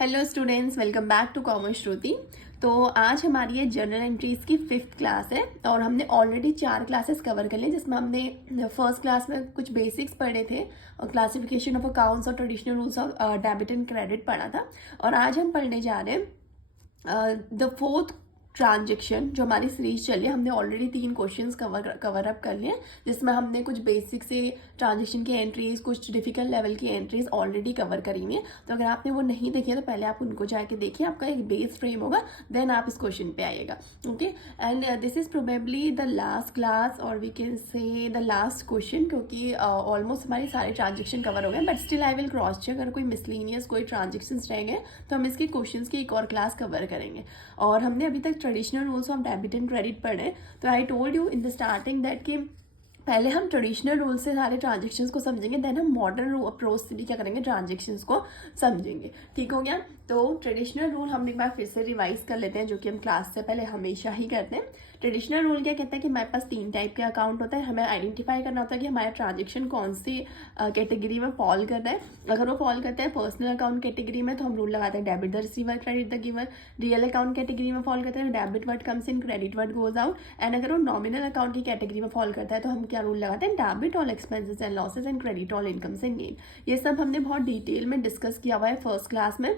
Hello students, welcome back to commerce Shruti. तो आज हमारी ये जर्नल एंट्रीज की 5th क्लास है और हमने ऑलरेडी 4 क्लासेस कवर कर लिए, जिसमें हमने फर्स्ट क्लास में कुछ बेसिक्स पढ़े थे और क्लासिफिकेशन ऑफ अकाउंट्स और traditional rules of debit and credit पढ़ा था। और आज हम पढ़ने जा रहे हैं द 4th ट्रांजेक्शन। जो हमारी सीरीज चली है, हमने ऑलरेडी 3 क्वेश्चंस कवर अप कर लिए, जिसमें हमने कुछ बेसिक से ट्रांजेक्शन की एंट्रीज, कुछ डिफिकल्ट लेवल की एंट्रीज ऑलरेडी कवर करी हुई है। तो अगर आपने वो नहीं देखी है तो पहले आप उनको जाके देखिए, आपका एक बेस फ्रेम होगा, देन आप इस क्वेश्चन पे आइएगा। Okay, and this is probably the last class और we can say the last question, क्योंकि ऑलमोस्ट हमारी सारे ट्रांजेक्शन कवर हो गए। But still I will cross check, अगर कोई मिसलीनियस कोई ट्रांजेक्शन रह गए तो हम इसके क्वेश्चन की एक और क्लास कवर करेंगे। और हमने अभी तक traditional rules of debit and credit पढ़े। तो I told you in the starting that कि पहले हम ट्रेडिशनल रूल से सारे ट्रांजेक्शन्स को समझेंगे, देन हम मॉडर्न अप्रोच से भी क्या करेंगे, ट्रांजेक्शन्स को समझेंगे। ठीक हो गया। तो ट्रेडिशनल रूल हम एक बार फिर से रिवाइज कर लेते हैं, जो कि हम क्लास से पहले हमेशा ही करते हैं। ट्रेडिशनल रूल क्या कहता है कि हमारे पास 3 टाइप के अकाउंट होता है। हमें आइडेंटिफाई करना होता है कि हमारा ट्रांजेक्शन कौन सी कैटेगरी में फॉल कर रहा है। अगर वो फॉल करता है पर्सनल अकाउंट कैटेगरी में, तो हम रूल लगाते हैं debit the receiver, credit the giver. Real account category में फॉल करता है, debit word comes in, credit word goes out. And अगर वो नॉमिनल अकाउंट की कैटेगरी में फॉल करता है तो हम क्या रूल लगाते हैं, debit all expenses and losses and credit all incomes and gain. ये सब हमने बहुत डिटेल में डिस्कस किया हुआ है फर्स्ट क्लास में,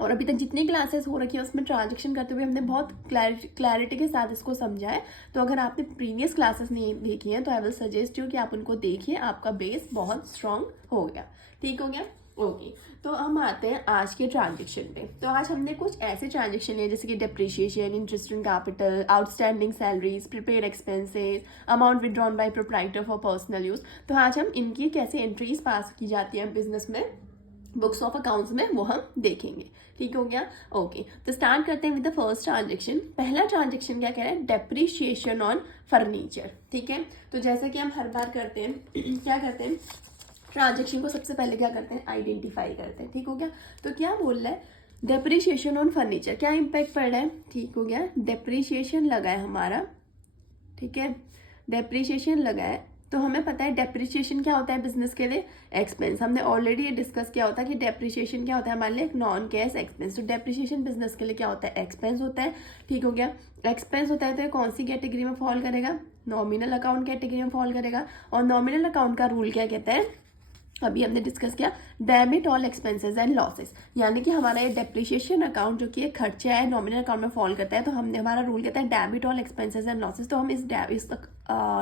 और अभी तक जितनी क्लासेस हो रखी है उसमें ट्रांजेक्शन करते हुए हमने बहुत क्लैरिटी के साथ इसको समझा है। तो अगर आपने प्रीवियस क्लासेस नहीं देखी हैं तो आई विल सजेस्ट यू कि आप उनको देखिए, आपका बेस बहुत स्ट्रांग हो गया। ठीक हो गया। ओके, तो हम आते हैं आज के ट्रांजेक्शन पे। तो आज हमने कुछ ऐसे ट्रांजेक्शन लिए जैसे कि depreciation, interest in capital, outstanding salaries, prepaid expenses, amount withdrawn by proprietor for personal use. तो आज हम इनकी कैसे एंट्रीज पास की जाती है बिजनेस में, बुक्स ऑफ अकाउंट्स में, वो हम देखेंगे। ठीक हो गया। ओके, तो स्टार्ट करते हैं विद द फर्स्ट ट्रांजेक्शन। पहला ट्रांजेक्शन क्या कह रहा है, डेप्रिशिएशन ऑन फर्नीचर। ठीक है, तो जैसे कि हम हर बार करते हैं क्या करते हैं, ट्रांजेक्शन को सबसे पहले क्या करते हैं, आइडेंटिफाई करते हैं। ठीक हो गया। तो क्या बोल रहा है, डेप्रिशिएशन ऑन फर्नीचर, क्या इम्पैक्ट पड़ रहा है। ठीक हो गया, डेप्रिशिएशन लगा है हमारा। ठीक है, डेप्रिशिएशन लगा है, तो हमें पता है डेप्रिशिएशन क्या होता है बिजनेस के लिए, एक्सपेंस। हमने ऑलरेडी ये डिस्कस किया होता है कि डेप्रिशिएशन क्या होता है हमारे लिए, एक नॉन कैश एक्सपेंस। तो डेप्रिशिएशन बिजनेस के लिए क्या होता है, एक्सपेंस होता है। ठीक हो गया, एक्सपेंस होता है तो ये कौन सी कैटेगरी में फॉल करेगा, नॉमिनल अकाउंट कैटेगरी में फॉल करेगा। और नॉमिनल अकाउंट का रूल क्या कहता है, अभी हमने डिस्कस किया, debit all expenses and losses. यानी कि हमारा ये डेप्रिशिएशन अकाउंट जो कि एक खर्चा है नॉमिनल अकाउंट में फॉल करता है, तो हमने हमारा रूल कहता है debit all expenses and losses. तो हम इस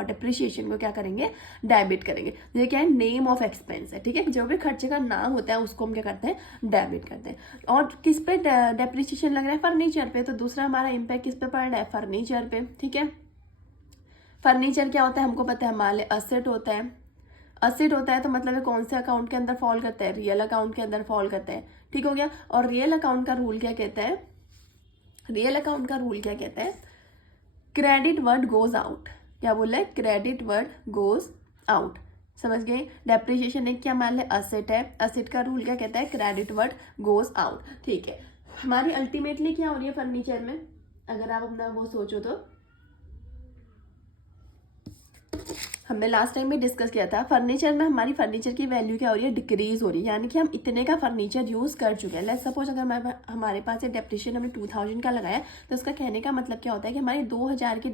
डेप्रिशिएशन को क्या करेंगे, डेबिट करेंगे। ये क्या है, नेम ऑफ एक्सपेंस है। ठीक है, जो भी खर्चे का नाम होता है उसको हम क्या करते हैं, डेबिट करते हैं। और किस पे डेप्रिशिएशन लग रहा है, फर्नीचर पे। तो दूसरा हमारा इम्पैक्ट किस पे पड़ रहा है, फर्नीचर पे। ठीक है, फर्नीचर क्या होता है हमको पता है, हमारे असेट होता है। असेट होता है तो मतलब है कौन से अकाउंट के अंदर फॉल करता है, रियल अकाउंट के अंदर फॉल करता है। ठीक हो गया। और रियल अकाउंट का रूल क्या कहता है, रियल अकाउंट का रूल क्या कहता है, क्रेडिट वर्ड गोज आउट। क्या बोल रहा है, क्रेडिट वर्ड गोज आउट। समझ गए। डेप्रिशिएशन एक क्या मान ले, असेट है, असेट का रूल क्या कहता है, क्रेडिट वर्ड गोज आउट। ठीक है, हमारी अल्टीमेटली क्या हो रही है फर्नीचर में, अगर आप अपना वो सोचो तो हमने लास्ट टाइम भी डिस्कस किया था, फर्नीचर में हमारी फर्नीचर की वैल्यू क्या हो रही है, डिक्रीज हो रही है। यानी कि हम इतने का फर्नीचर यूज कर चुके हैं। लेट्स सपोज अगर हमारे पास ये डेप्रिशिएशन हमने 2000 का लगाया, तो उसका कहने का मतलब क्या होता है कि हमारी 2000 की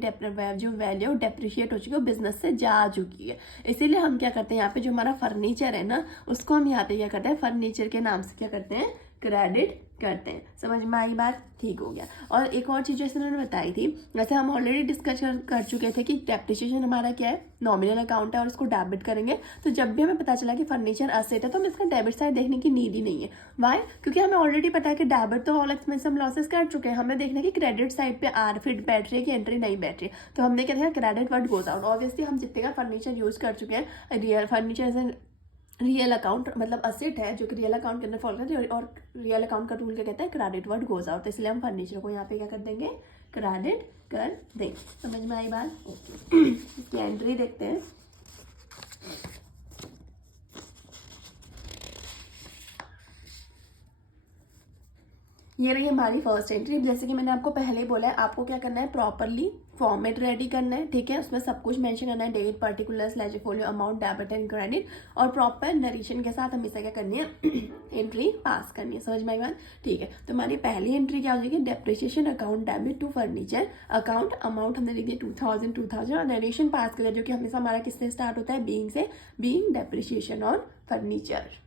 जो वैल्यू डेप्रिशिएट हो चुकी है, बिजनेस से जा चुकी है। इसीलिए हम क्या करते हैं, यहाँ पे जो हमारा फर्नीचर है ना, उसको हम यहाँ पे क्या करते हैं, फर्नीचर के नाम से क्या करते हैं, क्रेडिट करते हैं। समझ में आई बात। ठीक हो गया। और एक और चीज जैसे उन्होंने बताई थी, वैसे हम ऑलरेडी डिस्कस कर चुके थे कि डेप्रिशिएशन हमारा क्या है, नॉमिनल अकाउंट है और इसको डेबिट करेंगे। तो जब भी हमें पता चला कि फर्नीचर असेट है तो हम इसका डेबिट साइड देखने की नीड ही नहीं है। वाई, क्योंकि हमें ऑलरेडी पता है कि डेबिट तो ऑल एक्सपेंस हम लॉसेस कर चुके हैं, हमें देखना है कि क्रेडिट साइड पे आर फिट बैठ रही है कि एंट्री नहीं बैठ रही है। तो हमने क्या देखा, credit word goes out. Obviously हम जितने का फर्नीचर यूज कर चुके हैं, रियल फर्नीचर रियल अकाउंट मतलब असेट है जो कि रियल अकाउंट के अंदर फॉल करती है, और रियल अकाउंट का रूल क्या कहता है, क्रेडिट वर्ड गोज आउट। तो इसलिए हम फर्नीचर को यहाँ पे क्या कर देंगे, क्रेडिट कर देंगे। समझ में आई बात। इसकी एंट्री देखते हैं। ये रही हमारी फर्स्ट एंट्री। जैसे कि मैंने आपको पहले ही बोला है, आपको क्या करना है, प्रॉपरली फॉर्मेट रेडी करना है, ठीक है। उसमें सब कुछ मेंशन करना है, date, particulars, ledger folio, amount, debit and credit, और प्रॉपर नरेशन के साथ हमेशा क्या करनी है, एंट्री पास करनी है। समझ में आई बात? ठीक है। तो हमारी पहली एंट्री क्या हो जाएगी, depreciation account debit to furniture account, amount हमने लिख दिया 2000 और नरेशन पास कर दिया, जो कि हमेशा हमारा किससे स्टार्ट होता है, बीइंग से, being depreciation on furniture.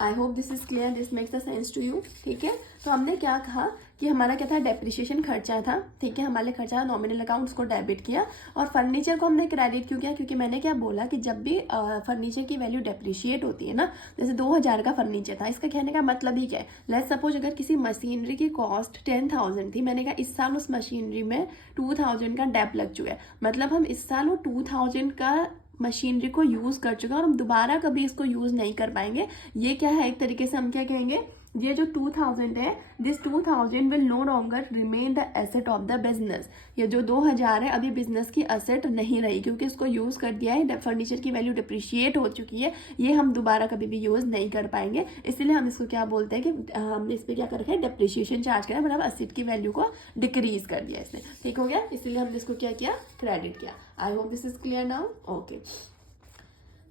I hope this is clear, this makes the sense to you, ठीक है। तो हमने क्या कहा कि हमारा क्या था, डेप्रिसिएशन खर्चा था, ठीक है, हमारे खर्चा नॉमिनल अकाउंट्स को डेबिट किया, और फर्नीचर को हमने क्रेडिट क्यों किया, क्योंकि मैंने क्या बोला कि जब भी फर्नीचर की वैल्यू डेप्रिशिएट होती है ना, जैसे 2000 का फर्नीचर था, इसका कहने का मतलब ही क्या है, लेट्स सपोज अगर किसी मशीनरी की कॉस्ट 10,000 थी, मैंने कहा इस साल उस मशीनरी में 2000 का डेप लग चुका है, मतलब हम इस साल वो 2000 का मशीनरी को यूज कर चुके हैं और हम दोबारा कभी इसको यूज नहीं कर पाएंगे। ये क्या है, एक तरीके से हम क्या कहेंगे, ये जो 2000 है, this 2000 will no longer remain the asset of the business. ये जो 2000 है अभी बिजनेस की एसेट नहीं रही, क्योंकि इसको यूज कर दिया है, फर्नीचर की वैल्यू डिप्रिशिएट हो चुकी है, ये हम दोबारा कभी भी यूज नहीं कर पाएंगे। इसलिए हम इसको क्या बोलते हैं कि हमने इस पर क्या कर रखा है, डिप्रिशिएशन चार्ज करा, मतलब एसेट की वैल्यू को डिक्रीज कर दिया इसने, ठीक हो गया। इसलिए हमने इसको क्या किया, क्रेडिट किया। आई hope this is clear now, okay.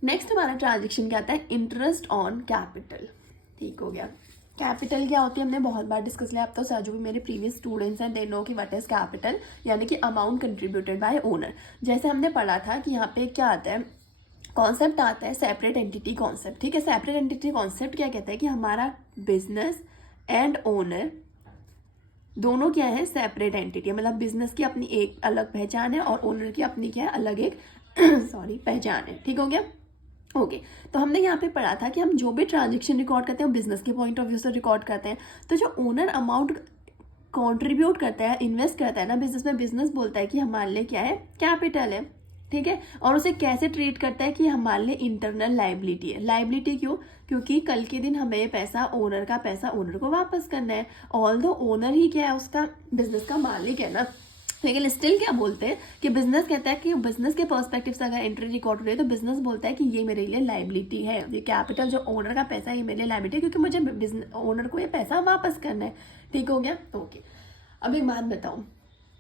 Next हमारा ट्रांजेक्शन क्या आता है, इंटरेस्ट ऑन कैपिटल, ठीक हो गया। कैपिटल क्या होती है, हमने बहुत बार डिस्कस लिया, अब तो जो भी मेरे प्रीवियस स्टूडेंट्स हैं दे नो कि व्हाट इज कैपिटल, यानी कि अमाउंट कंट्रीब्यूटेड बाय ओनर। जैसे हमने पढ़ा था कि यहाँ पे क्या आता है, कॉन्सेप्ट आता है सेपरेट एंटिटी कॉन्सेप्ट, ठीक है। सेपरेट एंटिटी कॉन्सेप्ट क्या कहता है कि हमारा बिजनेस एंड ओनर दोनों क्या है, सेपरेट एंटिटी, मतलब बिजनेस की अपनी एक अलग पहचान है और ओनर की अपनी क्या है, अलग एक सॉरी पहचान है, ठीक हो गया, ओके। तो हमने यहाँ पे पढ़ा था कि हम जो भी ट्रांजेक्शन रिकॉर्ड करते हैं बिजनेस के पॉइंट ऑफ व्यू से रिकॉर्ड करते हैं। तो जो ओनर अमाउंट कंट्रीब्यूट करता है, इन्वेस्ट करता है ना बिजनेस में, बिजनेस बोलता है कि हमारे लिए क्या है, कैपिटल है, ठीक है। और उसे कैसे ट्रीट करता है कि हमारे लिए इंटरनल लाइबिलिटी है। लाइबिलिटी क्यों, क्योंकि कल के दिन हमें पैसा, ओनर का पैसा ओनर को वापस करना है, ऑल दो ओनर ही क्या है, उसका बिजनेस का मालिक है ना, लेकिन स्टिल क्या बोलते हैं कि बिजनेस कहता है कि बिजनेस के पर्सपेक्टिव से अगर एंट्री रिकॉर्ड हो रही है तो बिजनेस बोलता है कि ये मेरे लिए लाइबिलिटी है, ये कैपिटल जो ओनर का पैसा है ये मेरे लिए लाइबिलिटी है, क्योंकि मुझे बिजनेस ओनर को ये पैसा वापस करना है, ठीक हो गया, ओके। अब एक बात बताऊं,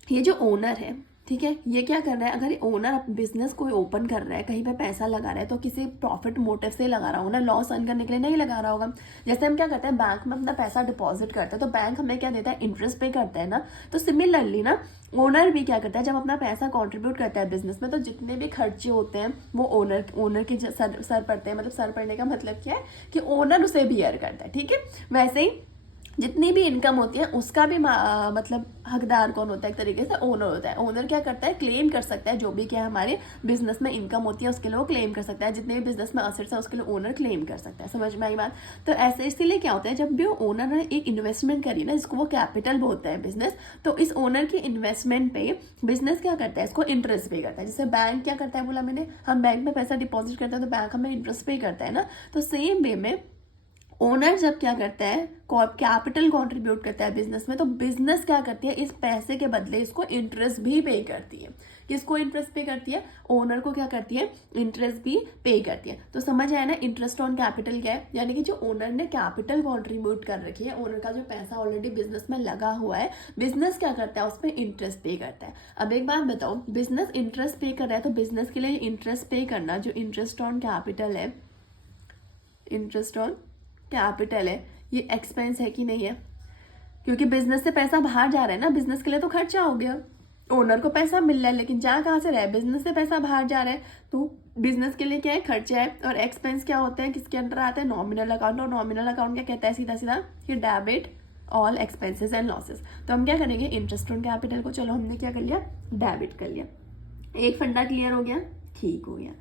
ये जो ओनर है, ठीक है, ये क्या कर रहा है, अगर ओनर बिजनेस कोई ओपन कर रहा है, कहीं पे पैसा लगा रहा है, तो किसी प्रॉफिट मोटिव से लगा रहा होगा ना, लॉस अर्न करने के लिए नहीं लगा रहा होगा। जैसे हम क्या करते हैं, बैंक में अपना पैसा डिपॉजिट करते हैं, तो बैंक हमें क्या देता है, इंटरेस्ट पे करता है ना। तो सिमिलरली ना ओनर भी क्या करता है, जब अपना पैसा कंट्रीब्यूट करता है बिजनेस में, तो जितने भी खर्चे होते हैं वो ओनर के सर पड़ते हैं। मतलब सर पड़ने का मतलब क्या है कि ओनर उसे बियर करता है, ठीक है। वैसे ही जितनी भी इनकम होती है उसका भी मतलब हकदार कौन होता है, एक तरीके से ओनर होता है। ओनर क्या करता है, क्लेम कर सकता है, जो भी क्या हमारे बिजनेस में इनकम होती है उसके लिए वो क्लेम कर सकता है, जितने भी बिजनेस में असेट्स है उसके लिए ओनर क्लेम कर सकता है। समझ में आई बात? तो ऐसे इसीलिए क्या होता है, जब भी ओनर ने एक इन्वेस्टमेंट करी ना, जिसको वो कैपिटल बोलता है बिजनेस, तो इस ओनर की इन्वेस्टमेंट पे बिजनेस क्या करता है, इसको इंटरेस्ट पे करता है। जैसे बैंक क्या करता है, बोला मैंने, हम बैंक में पैसा डिपॉजिट करते हैं तो बैंक हमें इंटरेस्ट पे करता है ना। तो सेम वे में ओनर जब क्या करता है, कैपिटल कंट्रीब्यूट करता है बिजनेस में, तो बिजनेस क्या करती है, इस पैसे के बदले इसको इंटरेस्ट भी पे करती है। किसको इंटरेस्ट पे करती है, ओनर को क्या करती है, इंटरेस्ट भी पे करती है। तो समझ आया ना, इंटरेस्ट ऑन कैपिटल क्या है, यानी कि जो ओनर ने कैपिटल कंट्रीब्यूट कर रखी है, ओनर का जो पैसा ऑलरेडी बिजनेस में लगा हुआ है, बिजनेस क्या करता है, उस पर इंटरेस्ट पे करता है। अब एक बात बताओ, बिजनेस इंटरेस्ट पे कर रहा है, तो बिजनेस के लिए इंटरेस्ट पे करना, जो इंटरेस्ट ऑन कैपिटल है, इंटरेस्ट ऑन कैपिटल है, ये एक्सपेंस है कि नहीं है? क्योंकि बिजनेस से पैसा बाहर जा रहा है ना, बिजनेस के लिए तो खर्चा हो गया, ओनर को पैसा मिल रहा है, लेकिन जा कहाँ से रहा है, बिजनेस से पैसा बाहर जा रहा है, तो बिजनेस के लिए क्या है, खर्चा है। और एक्सपेंस क्या होते हैं, किसके अंडर आता है, नॉमिनल अकाउंट। और नॉमिनल अकाउंट क्या कहता है, सीधा सीधा कि debit all expenses and losses. तो हम क्या करेंगे, इंटरेस्ट ऑन कैपिटल को, चलो हमने क्या कर लिया, डेबिट कर लिया। एक फंडा क्लियर हो गया, ठीक हो गया,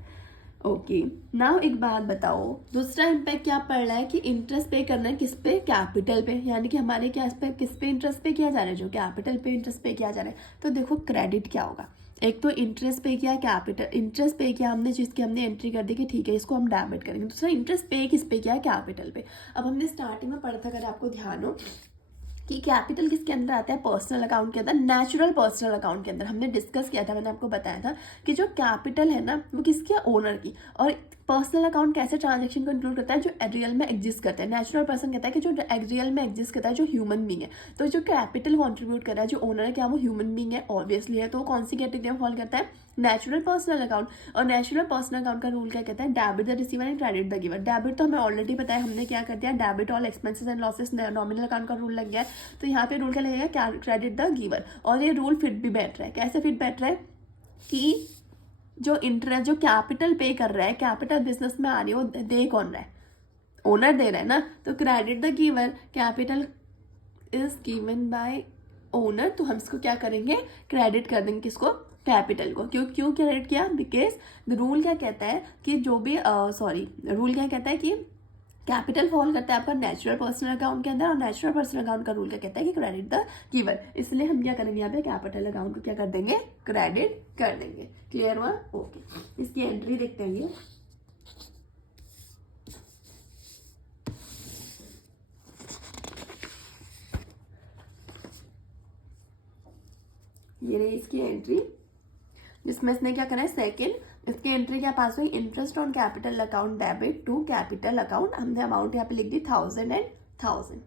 ओके। नाउ एक बात बताओ, दूसरा इम्पैक्ट क्या पड़ रहा है कि इंटरेस्ट पे करना है किस पे, कैपिटल पे, यानी कि हमारे क्या किस पे इंटरेस्ट पे किया जा रहा है, जो कैपिटल पे इंटरेस्ट पे किया जा रहा है। तो देखो क्रेडिट क्या होगा, एक तो इंटरेस्ट पे किया, कैपिटल इंटरेस्ट पे किया हमने, जिसकी हमने एंट्री कर दी कि ठीक है इसको हम डेबिट करेंगे। दूसरा इंटरेस्ट पे किस पे किया, कैपिटल पे। अब हमने स्टार्टिंग में पढ़ा था, अगर आपको ध्यान हो, कि कैपिटल किसके अंदर आता है, पर्सनल अकाउंट के अंदर, नेचुरल पर्सनल अकाउंट के अंदर। हमने डिस्कस किया था, मैंने आपको बताया था कि जो कैपिटल है ना वो किसकी है, ओनर की। और पर्सनल अकाउंट कैसे ट्रांजैक्शन को इंक्लूड करता है, जो रियल में एग्जिस्ट करता है। नेचुरल पर्सन कहता है कि जो रियल में एग्जिस्ट करता है, जो ह्यूमन बींग है। तो जो कैपिटल कॉन्ट्रीब्यूट कर रहा है, जो ओनर है, क्या वो ह्यूमन बींग है, ऑब्वियसली है। तो कौन सी कैटेगरी में फॉल करता है, नेचुरल पर्सनल अकाउंट। और नेचुरल पर्सनल अकाउंट का रूल क्या कहता है, debit the receiver and credit the giver. Debit तो हमें ऑलरेडी पता है, हमने क्या कर दिया, debit all expenses and losses, nominal account का रूल लग गया है। तो यहाँ पे रूल क्या लगेगा, क्रेडिट द गिवर। और ये रूल फिट भी बैठ रहा है। कैसे फिट बैठ रहा है कि जो इंटरेस्ट, जो कैपिटल पे कर रहा है, कैपिटल बिजनेस में आ रही हो, दे कौन रहा है, ओनर दे रहा है ना। तो credit the giver, capital is given by owner. तो हम इसको क्या करेंगे, क्रेडिट कर देंगे, किसको, कैपिटल को। क्यों क्रेडिट किया, बिकॉज रूल क्या कहता है कि जो भी रूल क्या कहता है कि कैपिटल फॉल करता है आपका नेचुरल पर्सनल अकाउंट के अंदर। और नेचुरल पर्सनल अकाउंट का रूल क्या कहता है कि क्रेडिट द गिवर। इसलिए हम क्या करेंगे, यहाँ पे कैपिटल अकाउंट को क्या कर देंगे, क्रेडिट कर देंगे। क्लियर हुआ, ओके। इसकी एंट्री देखते हैं, ये रही इसकी एंट्री, जिसमें इसने क्या करा है, सेकंड इसकी एंट्री क्या पास हुई, interest on capital account debit to capital account. हमने अमाउंट यहाँ पे लिख दी 1000 एंड 1000।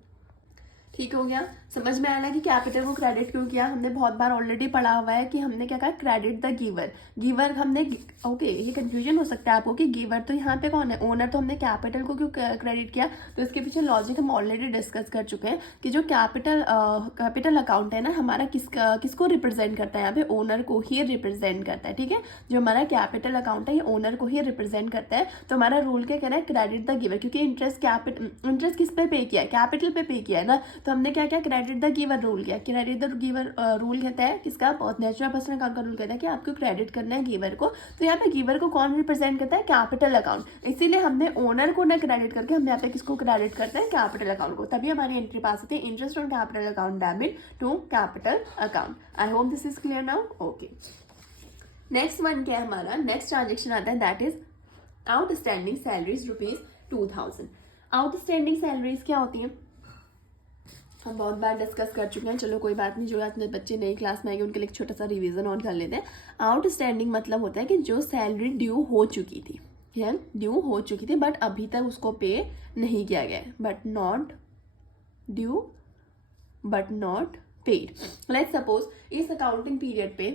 ठीक हो गया, समझ में आया कि कैपिटल को क्रेडिट क्यों किया। हमने बहुत बार ऑलरेडी पढ़ा हुआ है कि हमने क्या कहा, क्रेडिट द गिवर। गिवर हमने, ओके, ये कंफ्यूजन हो सकता है आपको कि गिवर तो यहाँ पे कौन है, ओनर। तो हमने कैपिटल को क्यों क्रेडिट किया, तो इसके पीछे लॉजिक हम ऑलरेडी डिस्कस कर चुके हैं कि जो कैपिटल अकाउंट है ना हमारा, किसको रिप्रेजेंट करता है, यहाँ पे ओनर को ही रिप्रेजेंट करता है। ठीक है, जो हमारा कैपिटल अकाउंट है ये ओनर को ही रिप्रेजेंट करता है। तो हमारा रूल क्या कह रहा है, क्रेडिट द गिवर, क्योंकि इंटरेस्ट किस पे पे किया है, कैपिटल पे पे किया है ना। तो हमने क्या किया, क्रेडिट द गिवर रूल किया। क्रेडिट द गिवर रूल कहता है किसका, नेचुरल पर्सनल अकाउंट का रूल कहता है कि आपको क्रेडिट करना है गिवर को। तो यहाँ पे गिवर को कौन रिप्रेजेंट करता है, कैपिटल अकाउंट। इसीलिए हमने ओनर को ना क्रेडिट करके हम यहाँ पे किसको क्रेडिट करते हैं, कैपिटल अकाउंट को। तभी हमारी एंट्री पास होती है, interest on capital account debit to capital account. I hope this is clear now, okay. Next one क्या है हमारा, नेक्स्ट ट्रांजेक्शन आता है, that is outstanding salaries ₹2000। Outstanding salaries क्या होती है, हम बहुत बार डिस्कस कर चुके हैं। चलो कोई बात नहीं, जो आज बच्चे नई क्लास में आएंगे उनके लिए एक छोटा सा रिवीजन ऑन कर लेते हैं। आउटस्टैंडिंग मतलब होता है कि जो सैलरी ड्यू हो चुकी थी, ड्यू हो चुकी थी बट अभी तक उसको पे नहीं किया गया है, but not due but not paid. Let's suppose इस अकाउंटिंग पीरियड पे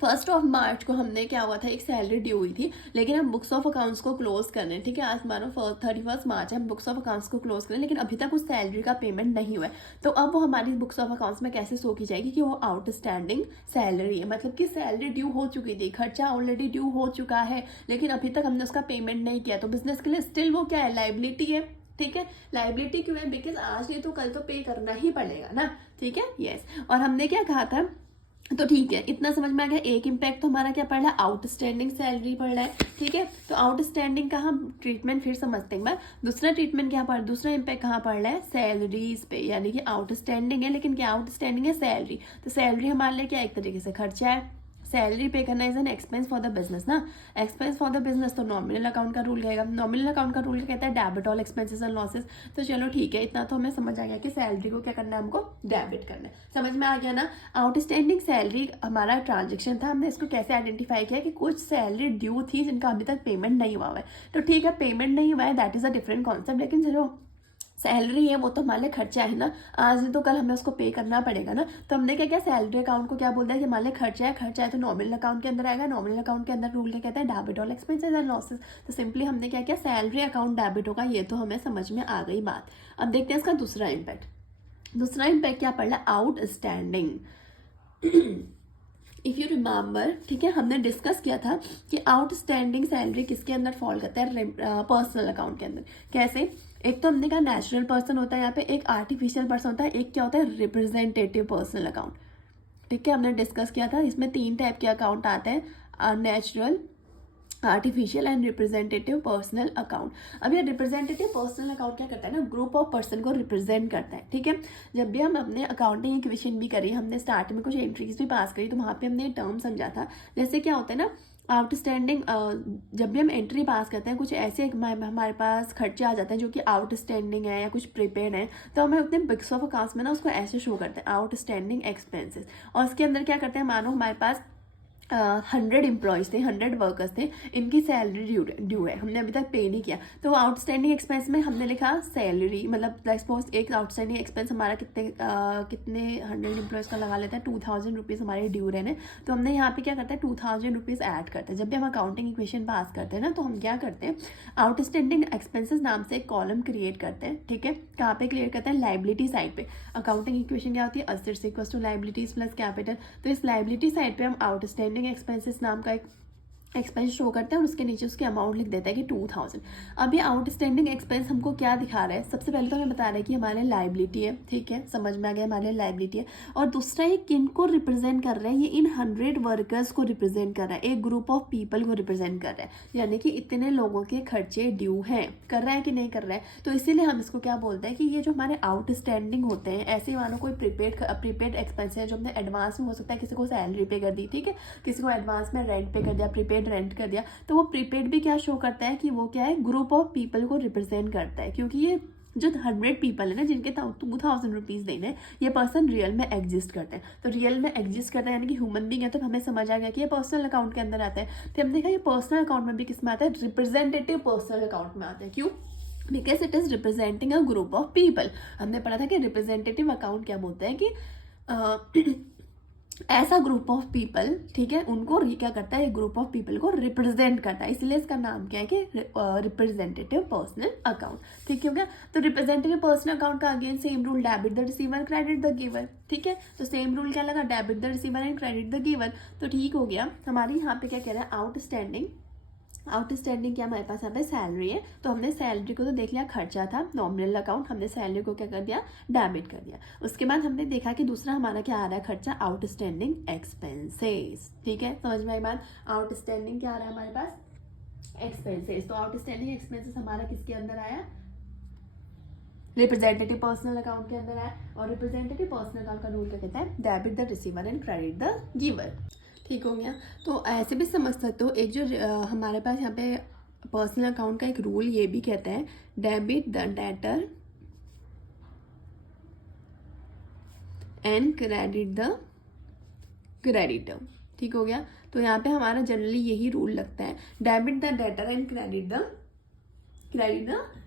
1 मार्च को हमने क्या हुआ था, एक सैलरी ड्यू हुई थी, लेकिन हम बुक्स ऑफ अकाउंट्स को क्लोज कर रहे हैं। ठीक है, आज मानो 31 मार्च है, हम बुक्स ऑफ अकाउंट्स को क्लोज करें, लेकिन अभी तक उस सैलरी का पेमेंट नहीं हुआ है। तो अब वो हमारी बुक्स ऑफ अकाउंट्स में कैसे शो की जाएगी कि वो आउटस्टैंडिंग सैलरी है, मतलब कि सैलरी ड्यू हो चुकी थी, खर्चा ऑलरेडी ड्यू हो चुका है, लेकिन अभी तक हमने उसका पेमेंट नहीं किया। तो बिजनेस के लिए स्टिल वो क्या है, लाइबिलिटी है। ठीक है, लाइबिलिटी क्यों है, बिकॉज आज नहीं तो कल तो पे करना ही पड़ेगा ना। ठीक है, यस। और हमने क्या कहा था, तो ठीक है, इतना समझ में आ गया। एक इम्पैक्ट तो हमारा क्या पड़ रहा है, आउटस्टैंडिंग सैलरी पड़ रहा है। ठीक है, तो आउटस्टैंडिंग का हम ट्रीटमेंट फिर समझते हैं। दूसरा ट्रीटमेंट क्या पड़, दूसरा इम्पैक्ट कहाँ पड़ रहा है, सैलरीज पे। यानी कि आउटस्टैंडिंग है, लेकिन क्या आउटस्टैंडिंग है, सैलरी। तो सैलरी हमारे लिए क्या एक तरीके से खर्चा है। सैलरी पे करना is an expense for the business ना, एक्सपेंस फॉर द बिजनेस। तो नॉमिनल अकाउंट का रूल कहेगा, नॉमिनल अकाउंट का रूल क्या कहता है, debit all expenses and losses. तो चलो ठीक है, इतना तो हमें समझ आ गया कि सैलरी को क्या करना है, हमको डेबिट करना है। समझ में आ गया ना। आउटस्टैंडिंग सैलरी हमारा ट्रांजेक्शन था, हमने इसको कैसे आइडेंटिफाई किया कि कुछ सैलरी ड्यू थी जिनका अभी तक पेमेंट नहीं हुआ है। तो ठीक है, पेमेंट नहीं हुआ है, that is a different concept, लेकिन चलो सैलरी है वो तो हमारे खर्चा है ना, आज नहीं तो कल हमें उसको पे करना पड़ेगा ना। तो हमने क्या किया, सैलरी अकाउंट को क्या बोलता है कि हमारे खर्चा है, खर्चा है तो नॉमिनल अकाउंट के अंदर आएगा। नॉमिनल अकाउंट के अंदर रूल क्या कहता है, debit all expenses and losses. तो सिंपली हमने क्या किया, सैलरी अकाउंट डेबिट होगा, ये तो हमें समझ में आ गई बात। अब देखते हैं इसका दूसरा इम्पैक्ट। दूसरा इम्पैक्ट क्या पड़ रहा है, आउटस्टैंडिंग। इफ़ यू रिमेंबर, ठीक है, हमने डिस्कस किया था कि आउटस्टैंडिंग सैलरी किसके अंदर फॉल करता है, पर्सनल अकाउंट के अंदर। कैसे, एक तो हमने कहा नेचुरल पर्सन होता है यहाँ पे, एक आर्टिफिशियल पर्सन होता है, एक क्या होता है, रिप्रेजेंटेटिव पर्सनल अकाउंट। ठीक है, हमने डिस्कस किया था, इसमें 3 टाइप के अकाउंट आते हैं, natural, artificial and representative personal account. अब ये रिप्रेजेंटेटिव पर्सनल अकाउंट क्या करता है ना, ग्रुप ऑफ पर्सन को रिप्रेजेंट करता है। ठीक है, जब भी हम अपने अकाउंटिंग इक्वेशन भी करी, हमने स्टार्ट में कुछ एंट्रीज भी पास करी, तो वहाँ पे हमने ये टर्म समझा था। जैसे क्या होता है ना, आउटस्टैंडिंग, जब भी हम एंट्री पास करते हैं कुछ ऐसे हमारे पास खर्चे आ जाते हैं जो कि आउटस्टैंडिंग है या कुछ प्रीपेड है, तो हमें अपने बुक्स ऑफ अकाउंट्स में ना उसको ऐसे शो करते हैं आउटस्टैंडिंग एक्सपेंसेस। और उसके अंदर क्या करते हैं, मानो हमारे पास 100 एम्प्लॉयज़ थे, 100 वर्कर्स थे, इनकी सैलरी ड्यू है, हमने अभी तक पे नहीं किया, तो आउटस्टैंडिंग एक्सपेंस में हमने लिखा सैलरी, मतलब सपोज एक आउटस्टैंडिंग एक्सपेंस हमारा कितने 100 एम्प्लॉयज़ का लगा लेते हैं, 2000 रुपीज़ हमारे ड्यू रहने, तो हमने यहाँ पे क्या करते हैं 2000 रुपीज़ ऐड करते हैं। जब भी हम अकाउंटिंग इक्वेशन पास करते हैं ना, तो हम क्या करते हैं आउटस्टैंडिंग एक्सपेंसेस नाम से एक कॉलम क्रिएट करते हैं। ठीक है, कहाँ पे क्रिएट करते हैं, लाइबिलिटी साइड पे। अकाउंटिंग इक्वेशन क्या होती है, assets equals to liabilities plus capital, तो इस लाइबिलिटी साइड पे हम आउटस्टैंडिंग एक्सपेंसेस नाम का एक एक्सपेंस शो करते हैं और उसके नीचे उसके अमाउंट लिख देता है कि 2000। अब ये आउटस्टैंडिंग एक्सपेंस हमको क्या दिखा रहा है, सबसे पहले तो हमें बता रहा है कि हमारे लाइबिलिटी है, ठीक है, समझ में आ गया, हमारे लाइबिलिटी है। और दूसरा ये किन को रिप्रेजेंट कर रहा है, ये इन 100 वर्कर्स को रिप्रेजेंट कर रहा है, एक ग्रुप ऑफ पीपल को रिप्रेजेंट कर रहा है, यानी कि इतने लोगों के खर्चे ड्यू हैं, कर रहा है कि नहीं कर रहा है। तो इसीलिए हम इसको क्या बोलते हैं कि ये जो हमारे आउटस्टैंडिंग होते हैं, ऐसे मानो कोई प्रीपेड एक्सपेंस है जो हमने एडवांस में, हो सकता है किसी को सैलरी पे कर दी, ठीक है, किसी को एडवांस में रेंट पे कर दिया, प्रीपेड रेंट कर दिया, तो वो प्रीपेड भी क्या शो करता है कि वो क्या है, ग्रुप ऑफ पीपल को रिप्रेजेंट करता है, क्योंकि ये जो 100 पीपल है ना जिनके 2000 रुपीज़ देने, ये पर्सन रियल में एग्जिस्ट करते हैं। तो रियल में एग्जिस्ट करता है यानी कि ह्यूमन बीइंग है, तो हमें समझ आ गया कि ये पर्सनल अकाउंट के अंदर आता है। तो हम देखा ये पर्सनल अकाउंट में भी किस में आता है, रिप्रेजेंटेटिव पर्सनल अकाउंट में आता है। क्यों, because it is representing a group of people. हमने पढ़ा था कि रिप्रेजेंटेटिव अकाउंट क्या बोलते हैं कि ऐसा ग्रुप ऑफ पीपल, ठीक है, उनको क्या करता है, एक ग्रुप ऑफ पीपल को रिप्रेजेंट करता है, इसलिए इसका नाम क्या है कि रिप्रेजेंटेटिव पर्सनल अकाउंट। ठीक हो गया, तो रिप्रेजेंटेटिव पर्सनल अकाउंट का again same rule, debit the receiver credit the giver. ठीक है, तो सेम रूल क्या लगा, debit the receiver and credit the giver. तो ठीक हो गया, हमारी यहाँ पे क्या कह रहा है, आउटस्टैंडिंग क्या हमारे पास यहाँ पे सैलरी है, तो हमने सैलरी को तो देख लिया, खर्चा था नॉमिनल अकाउंट, हमने सैलरी को क्या कर दिया, डेबिट कर दिया। उसके बाद हमने देखा कि दूसरा हमारा क्या आ रहा है, खर्चा आउटस्टैंडिंग एक्सपेंसेस। ठीक है, समझ में आई बात, आउटस्टैंडिंग क्या आ रहा है हमारे पास, एक्सपेंसेस। तो आउटस्टैंडिंग एक्सपेंसेस हमारा किसके अंदर आया, रिप्रेजेंटेटिव पर्सनल अकाउंट के अंदर आया। और रिप्रेजेंटेटिव पर्सनल अकाउंट का रूल क्या कहता है, debit the receiver and credit the giver. ठीक हो गया, तो ऐसे भी समझ सकते हो, एक जो हमारे पास यहाँ पे पर्सनल अकाउंट का एक रूल ये भी कहता है, debit the debtor and credit the creditor. ठीक हो गया, तो यहाँ पे हमारा जनरली यही रूल लगता है, debit the debtor and credit the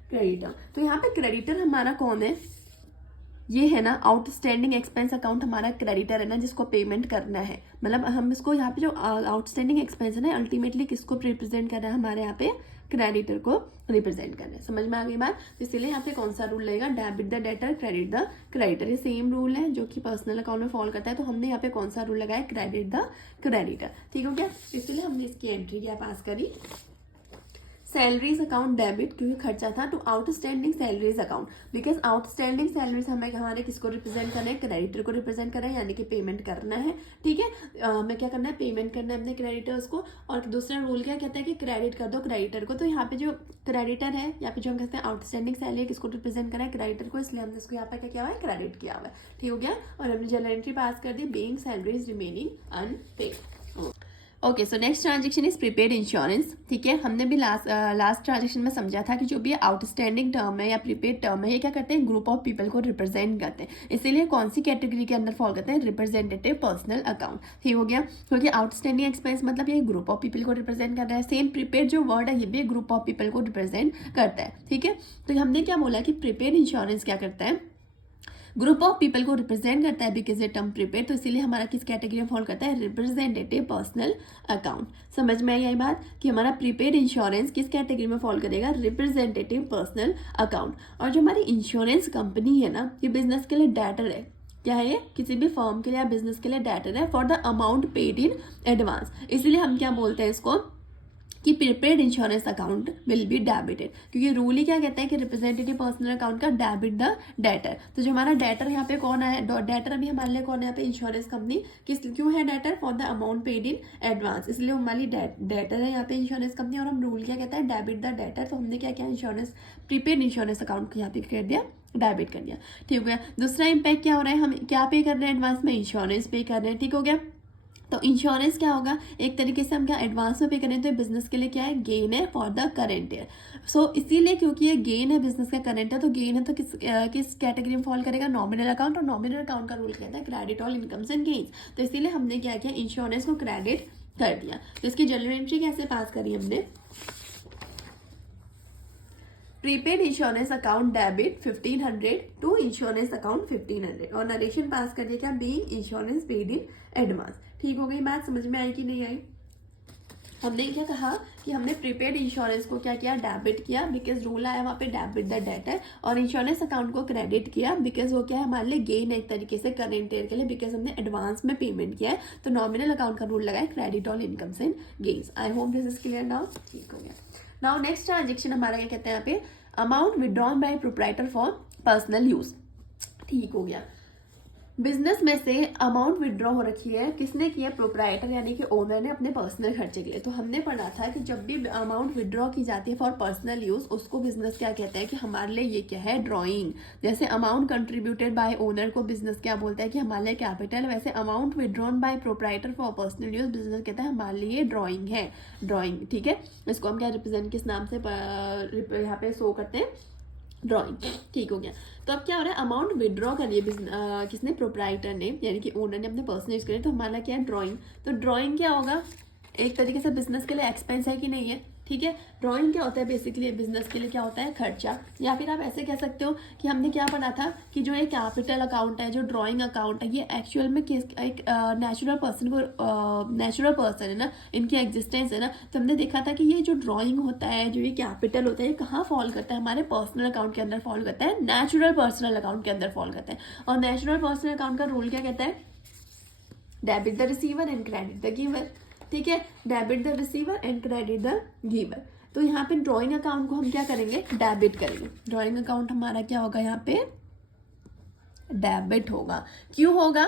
creditor. तो यहाँ पे क्रेडिटर हमारा कौन है, ये है ना आउटस्टैंडिंग एक्सपेंस अकाउंट, हमारा क्रेडिटर है ना जिसको पेमेंट करना है। मतलब हम इसको यहाँ पे जो आउटस्टैंडिंग एक्सपेंस है ना, अल्टीमेटली किसको रिप्रेजेंट कर रहा है, हमारे यहाँ पे क्रेडिटर को रिप्रेजेंट कर रहा है। समझ में आ गई बात, तो इसीलिए यहाँ पे कौन सा रूल लगेगा, debit the debtor credit the creditor. ये सेम रूल है जो कि पर्सनल अकाउंट में फॉलो करता है, तो हमने यहाँ पे कौन सा रूल लगाया, क्रेडिट द क्रेडिटर। ठीक हो गया, इसलिए हमने इसकी एंट्री क्या पास करी, सैलरीज अकाउंट डेबिट, क्योंकि खर्चा था, to outstanding salaries account, because outstanding salaries हमें हमारे किसको रिप्रेजेंट करना है, क्रेडिटर को रिप्रेजेंट करना है, यानी कि पेमेंट करना है। ठीक है, हमें क्या करना है, पेमेंट करना है अपने क्रेडिटर्स को। और दूसरा रूल क्या कहता है कि क्रेडिट कर दो क्रेडिटर को। तो यहाँ पे जो क्रेडिटर है, यहाँ पे जो हम कहते हैं आउटस्टैंडिंग सैलरी किसको रिप्रेजेंट करना है, क्रेडिटर को, इसलिए हमने इसको यहाँ पे क्या किया हुआ है, क्रेडिट किया हुआ है। ठीक हो गया, और हमने जनरल एंट्री पास कर दी, being salaries remaining unpaid. Okay, so next transaction is prepaid insurance. ठीक है, हमने भी लास्ट ट्रांजेक्शन में समझा था कि जो भी आउटस्टैंडिंग टर्म है या प्रीपेड टर्म है, ये क्या करते हैं, ग्रुप ऑफ पीपल को रिप्रेजेंट करते हैं, इसीलिए कौन सी कैटेगरी के अंदर फॉल करते हैं, रिप्रेजेंटेटिव पर्सनल अकाउंट। ठीक हो गया, क्योंकि आउटस्टैंडिंग एक्सपेंस मतलब ये ग्रुप ऑफ पीपल को रिप्रेजेंट कर रहा है। सेम प्रीपेड जो वर्ड है ये भी ग्रुप ऑफ पीपल को रिप्रेजेंट करता है। ठीक है, तो हमने क्या बोला कि प्रीपेड इंश्योरेंस क्या करता है, ग्रुप ऑफ पीपल को रिप्रेजेंट करता है, बिकॉज ये टर्म प्रीपेड, तो इसीलिए हमारा किस कैटेगरी में फॉल करता है, रिप्रेजेंटेटिव पर्सनल अकाउंट। समझ में आई यही बात कि हमारा प्रीपेड इंश्योरेंस किस कैटेगरी में फॉल करेगा, रिप्रेजेंटेटिव पर्सनल अकाउंट। और जो हमारी इंश्योरेंस कंपनी है ना, ये बिजनेस के लिए डेटर है। क्या है ये, किसी भी फर्म के लिए या बिजनेस के लिए डेटर है for the amount paid in advance, इसीलिए हम क्या बोलते हैं इसको कि prepaid insurance account will be debited, क्योंकि रूल ही क्या कहता है कि रिप्रेजेंटेटिव पर्सनल अकाउंट का डेबिट द डेटर। तो जो हमारा डेटर यहाँ पे कौन है, डेटर अभी हमारे लिए कौन है यहाँ पे, इंश्योरेंस कंपनी। क्यों है debtor, for the amount paid in advance, इसलिए हमारी डेटर है यहाँ पे इंश्योरेंस कंपनी। और हम रूल क्या कहता है, डेबिट द डेटर। तो हमने क्या किया, इंश्योरेंस प्रीपेड इंश्योरेंस अकाउंट को यहाँ पे कर दिया, डेबिट कर दिया। ठीक हो गया, दूसरा इम्पैक्ट क्या हो रहा है, हम क्या पे कर रहे हैं एडवांस में, इंश्योरेंस पे कर रहे हैं। ठीक हो गया, तो इंश्योरेंस क्या होगा, एक तरीके से हम क्या एडवांस में पे करें तो बिजनेस के लिए क्या है, गेन है फॉर द करेंट ईयर। सो इसीलिए क्योंकि ये गेन है, बिजनेस का करेंट है, तो गेन है तो किस कैटेगरी में फॉल करेगा, नॉमिनल अकाउंट। और नॉमिनल अकाउंट का रूल कहता है credit all incomes and gains. तो इसीलिए हमने क्या किया, इंश्योरेंस को क्रेडिट कर दिया। तो इसकी जर्नल एंट्री कैसे पास करी हमने, prepaid insurance account debit 1500 to insurance account 1500 और नरेशन पास कर दिया क्या, being insurance paid in advance. ठीक हो गई बात, समझ में आई कि नहीं आई। हमने क्या कहा कि हमने प्रीपेड इंश्योरेंस को क्या किया, डेबिट किया, बिकॉज रूल आया वहाँ पे डेबिट द डेटर। और इंश्योरेंस अकाउंट को क्रेडिट किया बिकॉज वो क्या है, हमारे लिए गेन है एक तरीके से करेंट ईयर के लिए, बिकॉज हमने एडवांस में पेमेंट किया है। तो नॉमिनल अकाउंट का रूल लगाए credit all incomes and gains. I hope this is clear now. ठीक हो गया। नाउ नेक्स्ट ट्रांजेक्शन हमारा क्या कहते हैं यहाँ पे, amount withdrawn by proprietor for personal use. ठीक हो गया। बिजनेस में से अमाउंट विड्रॉ हो रखी है, किसने की है, प्रोप्राइटर यानी कि ओनर ने अपने पर्सनल खर्चे के लिए। तो हमने पढ़ा था कि जब भी अमाउंट विड्रॉ की जाती है फॉर पर्सनल यूज, उसको बिजनेस क्या कहते हैं कि हमारे लिए ये क्या है, ड्राइंग। जैसे अमाउंट कंट्रीब्यूटेड बाय ओनर को बिजनेस क्या बोलता है कि हमारे लिए कैपिटल, वैसे amount withdrawn by proprietor for personal use business कहता है हमारे लिए ड्राइंग है, ड्राइंग। ठीक है, इसको हम क्या रिप्रेजेंट किस नाम से यहाँ पे शो करते हैं, ड्राइंग। ठीक हो गया। तो अब क्या हो रहा है, अमाउंट विड्रॉ करिए किसने, प्रोप्राइटर ने यानी कि ओनर ने अपने पर्सनल यूज करिए। तो हमारा क्या है, ड्राइंग। तो ड्राइंग क्या होगा, एक तरीके से बिजनेस के लिए एक्सपेंस है कि नहीं है। ठीक है, ड्राइंग क्या होता है, बेसिकली बिजनेस के लिए क्या होता है, खर्चा। या फिर आप ऐसे कह सकते हो कि हमने क्या पढ़ा था कि जो एक कैपिटल अकाउंट है, जो ड्राइंग अकाउंट है, ये एक्चुअल में एक नेचुरल पर्सन को, नेचुरल पर्सन है ना, इनकी एग्जिस्टेंस है ना। तो हमने देखा था कि ये जो ड्राइंग होता है, जो ये कैपिटल होता है, ये कहाँ फॉल करता है, हमारे पर्सनल अकाउंट के अंदर फॉल करता है, नेचुरल पर्सनल अकाउंट के अंदर फॉल करता है। और नेचुरल पर्सनल अकाउंट का रूल क्या कहता है, debit the receiver and credit the giver. ठीक है, debit the receiver and credit the giver. तो यहाँ पे ड्राइंग अकाउंट को हम क्या करेंगे, डेबिट करेंगे। ड्राइंग अकाउंट हमारा क्या होगा, यहाँ पे डेबिट होगा। क्यों होगा,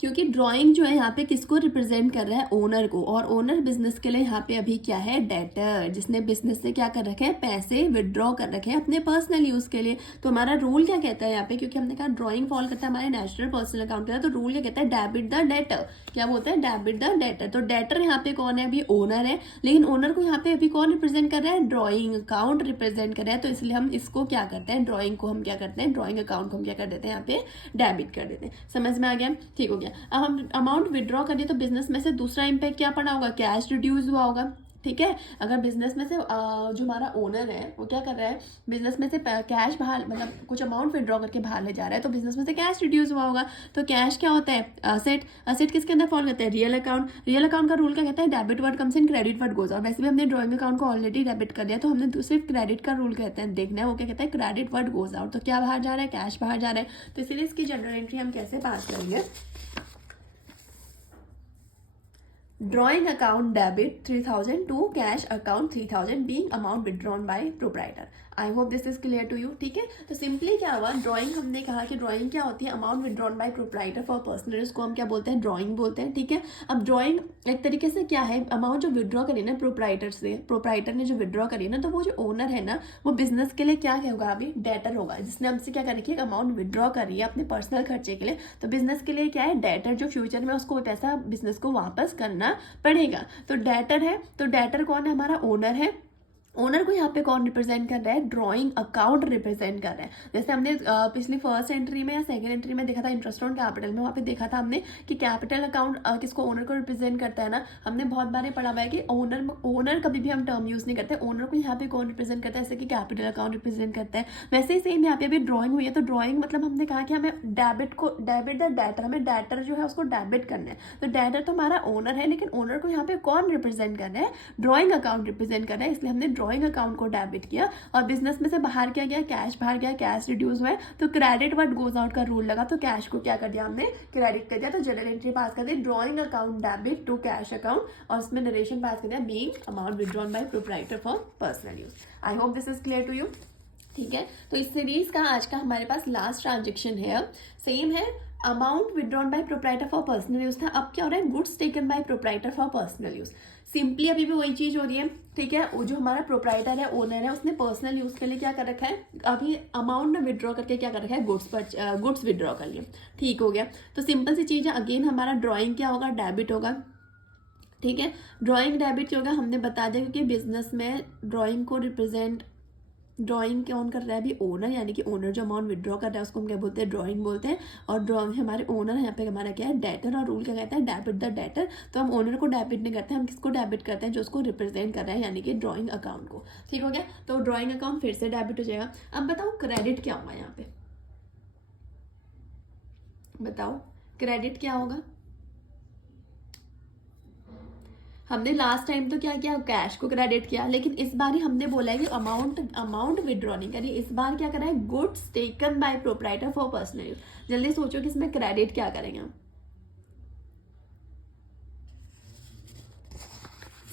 क्योंकि ड्राइंग जो है यहाँ पे किसको रिप्रेजेंट कर रहा है, ओनर को। और ओनर बिजनेस के लिए यहाँ पे अभी क्या है, डेटर, जिसने बिजनेस से क्या कर रखे हैं, पैसे विड्रॉ कर रखे हैं अपने पर्सनल यूज के लिए। तो हमारा रूल क्या कहता है यहाँ पे, क्योंकि हमने कहा ड्राइंग फॉल करता है हमारे नेचुरल पर्सनल अकाउंट का, तो रूल क्या कहता है, डेबिट द डेटर। क्या बोलता है, डेबिट द डेटर। तो डेटर यहाँ पे कौन है, अभी ओनर है, लेकिन ओनर को यहाँ पे अभी कौन रिप्रेजेंट कर रहा है, ड्राइंग अकाउंट रिप्रेजेंट कर रहा है। तो इसलिए हम इसको क्या करते हैं, ड्राइंग को हम क्या करते हैं, ड्राइंग अकाउंट को हम क्या कर देते हैं, यहाँ पे डेबिट कर देते हैं। समझ में आ गया। ठीक हो गया। अब हम अमाउंट विड्रॉ करिए तो बिजनेस में से दूसरा इम्पैक्ट क्या पड़ा होगा, कैश रिड्यूस हुआ होगा। ठीक है, अगर बिजनेस में से जो हमारा ओनर है वो क्या कर रहा है, बिजनेस में से कैश बाहर, मतलब कुछ अमाउंट विड्रॉ करके बाहर ले जा रहा है, तो बिजनेस में से कैश रिड्यूस हुआ होगा। तो कैश क्या होता है, असेट। असेट किसके अंदर फॉल करता है, रियल अकाउंट। रियल अकाउंट का रूल क्या कहता है, debit word comes in credit word goes out. वैसे भी हमने ड्राइंग अकाउंट को ऑलरेडी डेबिट कर दिया, तो हमने सिर्फ क्रेडिट का रूल कहते हैं देखना है, वो क्या कहता है, क्रेडिट वर्ड गोज आउट। तो क्या बाहर जा रहा है, कैश बाहर जा रहा है। तो इसीलिए इसकी जनरल एंट्री हम कैसे पास करेंगे, drawing account debit 3000 to cash account 3000 being amount withdrawn by proprietor. I hope this is clear to you. ठीक है, तो सिंपली क्या हुआ, ड्राइंग हमने कहा कि ड्राइंग क्या होती है, amount withdrawn by proprietor for personal, उसको हम क्या बोलते हैं, ड्राइंग बोलते हैं। ठीक है, अब ड्राइंग एक तरीके से क्या है, अमाउंट जो विड्रॉ करी ना प्रोप्राइटर से, प्रोप्राइटर ने जो विड्रॉ करी ना, तो वो जो ओनर है ना, वो बिजनेस के लिए क्या होगा, अभी डेटर होगा, जिसने हमसे क्या कर रखी है, अमाउंट विड्रॉ करी है अपने पर्सनल खर्चे के लिए। तो बिजनेस के लिए क्या है, डेटर, जो फ्यूचर में उसको पैसा बिजनेस को वापस करना पड़ेगा। तो डेटर है, तो डेटर कौन है, हमारा ओनर है। ओनर को यहाँ पे कौन रिप्रेजेंट कर रहा है, ड्राइंग अकाउंट रिप्रेजेंट कर रहा है। जैसे हमने पिछली फर्स्ट एंट्री में या सेकंड एंट्री में देखा था, इंटरेस्ट ऑन कैपिटल में, वहाँ पे देखा था हमने कि कैपिटल अकाउंट किसको, ओनर को रिप्रेजेंट करता है ना। हमने बहुत बार पढ़ा हुआ है कि ओनर कभी भी हम टर्म यूज नहीं करते, ओनर को यहाँ पे कौन रिप्रेजेंट करता है, जैसे कि कैपिटल अकाउंट रिप्रेजेंट करता है। वैसे ही सेम यहाँ पे अभी ड्राइंग हुई है, तो ड्राइंग मतलब हमने कहा कि हमें डेबिट द डेटर, हमें डेटर जो है उसको डेबिट करना है। तो डेटर तो हमारा ओनर है, लेकिन ओनर को यहाँ पे कौन रिप्रेजेंट कर रहा है, ड्राइंग अकाउंट रिप्रेजेंट कर रहा है, इसलिए हमने ड्राइंग अकाउंट को डेबिट किया। और बिजनेस में से बाहर क्या गया, कैश बाहर गया, कैश रिड्यूस हुआ है, तो क्रेडिट वर्ड गोज आउट का रूल लगा, तो कैश को क्या कर दिया, हमने क्रेडिट कर दिया। तो जनरल एंट्री पास कर दी, drawing account debit to cash account, और उसमें नरेशन पास कर दिया, being amount withdrawn by proprietor for personal use. I hope this is clear to you. ठीक है, तो इस सीरीज का आज का हमारे पास लास्ट ट्रांजेक्शन है, सेम है, amount withdrawn by proprietor for personal use था। अब क्या हो रहा है, goods taken by proprietor for personal use. Simply अभी भी वही चीज हो रही है। ठीक है, वो जो हमारा प्रोप्राइटर है, ओनर है, उसने पर्सनल यूज के लिए क्या कर रखा है, अभी अमाउंट विड्रॉ करके क्या कर रखा है, गुड्स विड्रॉ कर लिया। ठीक हो गया, तो सिंपल सी चीज है, अगेन हमारा ड्राइंग क्या होगा, डेबिट होगा। ठीक है। ड्राइंग डेबिट क्या होगा हमने बता दिया, क्योंकि बिजनेस में ड्राइंग को रिप्रेजेंट, ड्राइंग कौन कर रहा है अभी, ओनर, यानी कि ओनर जो अमाउंट विड्रॉ कर रहा है उसको हम क्या बोलते हैं, ड्राइंग बोलते हैं। और ड्राइंग हमारे ओनर, यहाँ पे हमारा क्या है, डेटर, और रूल क्या कहता है, डेबिट द डेटर। तो हम ओनर को डेबिट नहीं करते, हम किसको डेबिट करते हैं, जो उसको रिप्रेजेंट कर रहा है, यानी कि ड्राइंग अकाउंट को। ठीक हो गया, तो ड्राइंग अकाउंट फिर से डेबिट हो जाएगा। अब बताओ क्रेडिट क्या होगा यहाँ पे, बताओ क्रेडिट क्या होगा। हमने लास्ट टाइम तो क्या किया, कैश को क्रेडिट किया, लेकिन इस बार ही हमने बोला है कि अमाउंट विड्रॉ नहीं करिए। इस बार क्या करा है, goods taken by proprietor for personal use. जल्दी सोचो कि इसमें क्रेडिट क्या करेंगे हम।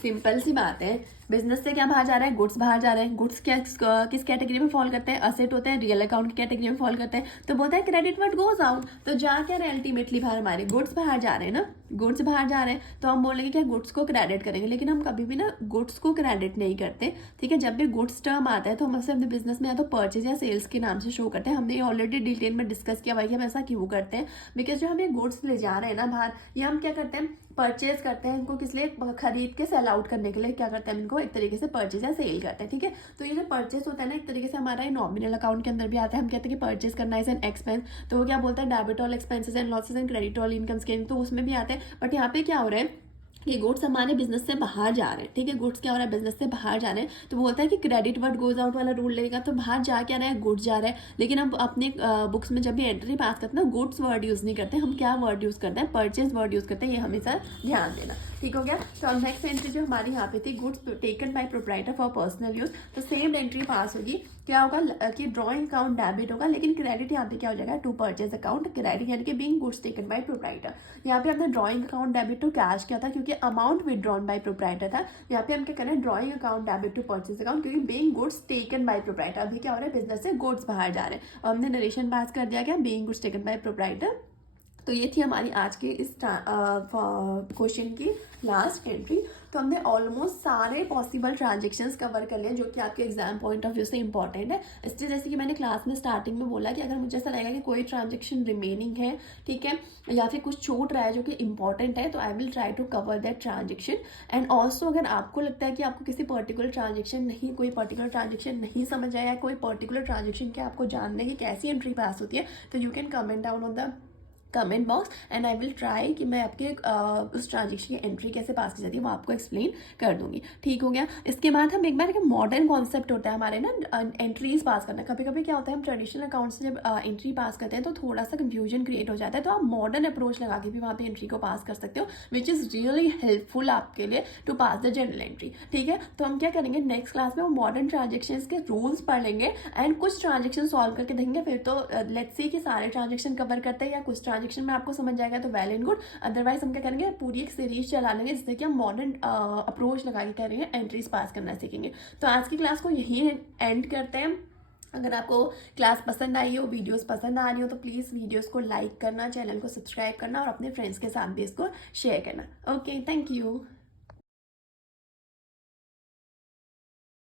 सिंपल सी बात है, बिजनेस से क्या बाहर जा रहा है, गुड्स बाहर जा रहे हैं। गुड्स क्या किस कैटेगरी में फॉल करते हैं, असेट होते हैं, रियल अकाउंट की कैटेगरी में फॉल करते हैं। तो बोलता है क्रेडिट व्हाट गोज आउट, तो जा क्या रहे अल्टीमेटली बाहर, हमारे गुड्स बाहर जा रहे हैं ना, गुड्स बाहर जा रहे हैं। तो हम बोलेंगे क्या, गुड्स को क्रेडिट करेंगे, लेकिन हम कभी भी ना गुड्स को क्रेडिट नहीं करते। ठीक है, जब भी गुड्स टर्म आता है तो हम अपने बिजनेस में या तो परचेज या सेल्स के नाम से शो करते हैं। हमने ऑलरेडी डिटेल में डिस्कस किया हुआ है कि हम ऐसा क्यों करते हैं, बिकॉज जो हमें गुड्स ले जा रहे हैं ना बाहर, ये हम क्या करते हैं, परचेज करते हैं इनको, किस लिए, खरीद के सेल आउट करने के लिए क्या करते हैं, इनको एक तरीके से परचेज या सेल करते हैं। ठीक है, तो ये जो परचेज होता है ना, एक तरीके से हमारा नॉमिनल अकाउंट के अंदर भी आता है। हम कहते हैं कि परचेज करना इज एन एक्सपेंस, तो वो क्या बोलता है, debit all expenses and losses and credit all income gain, तो उसमें भी आते हैं। बट यहाँ पे क्या हो रहा है, ये गुड्स हमारे बिजनेस से बाहर जा रहे हैं। ठीक है, गुड्स क्या हो रहा है, बिजनेस से बाहर जा रहे हैं। तो बोलता है कि क्रेडिट व्हाट गोज आउट वाला रूल लगेगा, तो बाहर जा क्या रहा है, गुड्स जा रहा है। लेकिन हम अपने बुक्स में जब भी एंट्री पास करते हैं ना, गुड्स वर्ड यूज नहीं करते, हम क्या वर्ड यूज करते हैं, परचेज वर्ड यूज करते हैं। ये हमेशा ध्यान देना। ठीक हो गया, तो अब नेक्स्ट एंट्री जो हमारी यहाँ पे थी, goods taken by proprietor for personal use, तो सेम एंट्री पास होगी। क्या होगा कि ड्रॉइंग अकाउंट डेबिट होगा, लेकिन क्रेडिट यहाँ पे क्या हो जाएगा, टू परचेज अकाउंट क्रेडिट, यानी कि being goods taken by proprietor. यहाँ पे हमने drawing account debit to cash किया था, क्योंकि अमाउंट विड्रॉन बाय प्रोप्राइटर था। यहाँ पे हम क्या करें, drawing account debit to purchase account, क्योंकि being goods taken by proprietor. अभी क्या हो रहा है, बिजनेस से गुड्स बाहर जा रहे हैं, और हमने नरेशन पास कर दिया क्या, being goods taken by proprietor. तो ये थी हमारी आज के इस क्वेश्चन की लास्ट एंट्री। तो हमने ऑलमोस्ट सारे पॉसिबल ट्रांजेक्शन्स कवर कर लिए जो कि आपके एग्जाम पॉइंट ऑफ व्यू से इंपॉर्टेंट है। इसलिए जैसे कि मैंने क्लास में स्टार्टिंग में बोला कि अगर मुझे ऐसा लगेगा कि कोई ट्रांजेक्शन रिमेनिंग है, ठीक है, या फिर कुछ छूट रहा है जो कि इंपॉर्टेंट है, तो I will try to cover that transaction. And also अगर आपको लगता है कि आपको किसी पर्टिकुलर ट्रांजेक्शन नहीं, कोई पर्टिकुलर ट्रांजेक्शन नहीं समझ आया, कोई पर्टिकुलर ट्रांजेक्शन के आपको जानने की कैसी एंट्री पास होती है, तो you can comment down on the comment box and I will try कि मैं आपके उस ट्रांजेक्शन की एंट्री कैसे पास की जाती है वो आपको एक्सप्लेन कर दूंगी। ठीक हो गया, इसके बाद हम एक बार मॉडर्न कॉन्सेप्ट होता है हमारे ना एंट्रीज पास करना। कभी कभी क्या होता है, हम ट्रेडिशनल अकाउंट से जब एंट्री पास करते हैं तो थोड़ा सा कंफ्यूजन क्रिएट हो जाता है, तो आप मॉडर्न अप्रोच लगा के भी वहाँ पे एंट्री को पास कर सकते हो, विच इज़ रियली हेल्पफुल आपके लिए to pass the journal entry. ठीक है, तो हम क्या करेंगे, नेक्स्ट क्लास में वो मॉडर्न ट्रांजेक्शन के रूल्स पढ़ लेंगे एंड कुछ ट्रांजेक्शन सॉल्व करके देखेंगे। फिर तो लेट्स सी कि सारे ट्रांजेक्शन कवर करते हैं या कुछ ट्रांजेक्शन में आपको समझ जाएगा तो वेल एंड गुड, अदरवाइज हम क्या करेंगे, पूरी एक सीरीज चला लेंगे जिससे कि हम मॉडर्न अप्रोच लगा के करेंगे, एंट्रीज पास करना सीखेंगे। तो आज की क्लास को यही एंड करते हैं। अगर आपको क्लास पसंद आई हो, वीडियोस पसंद आ रही हो, तो प्लीज़ वीडियोस को लाइक करना, चैनल को सब्सक्राइब करना और अपने फ्रेंड्स के साथ भी इसको शेयर करना। Okay, thank you.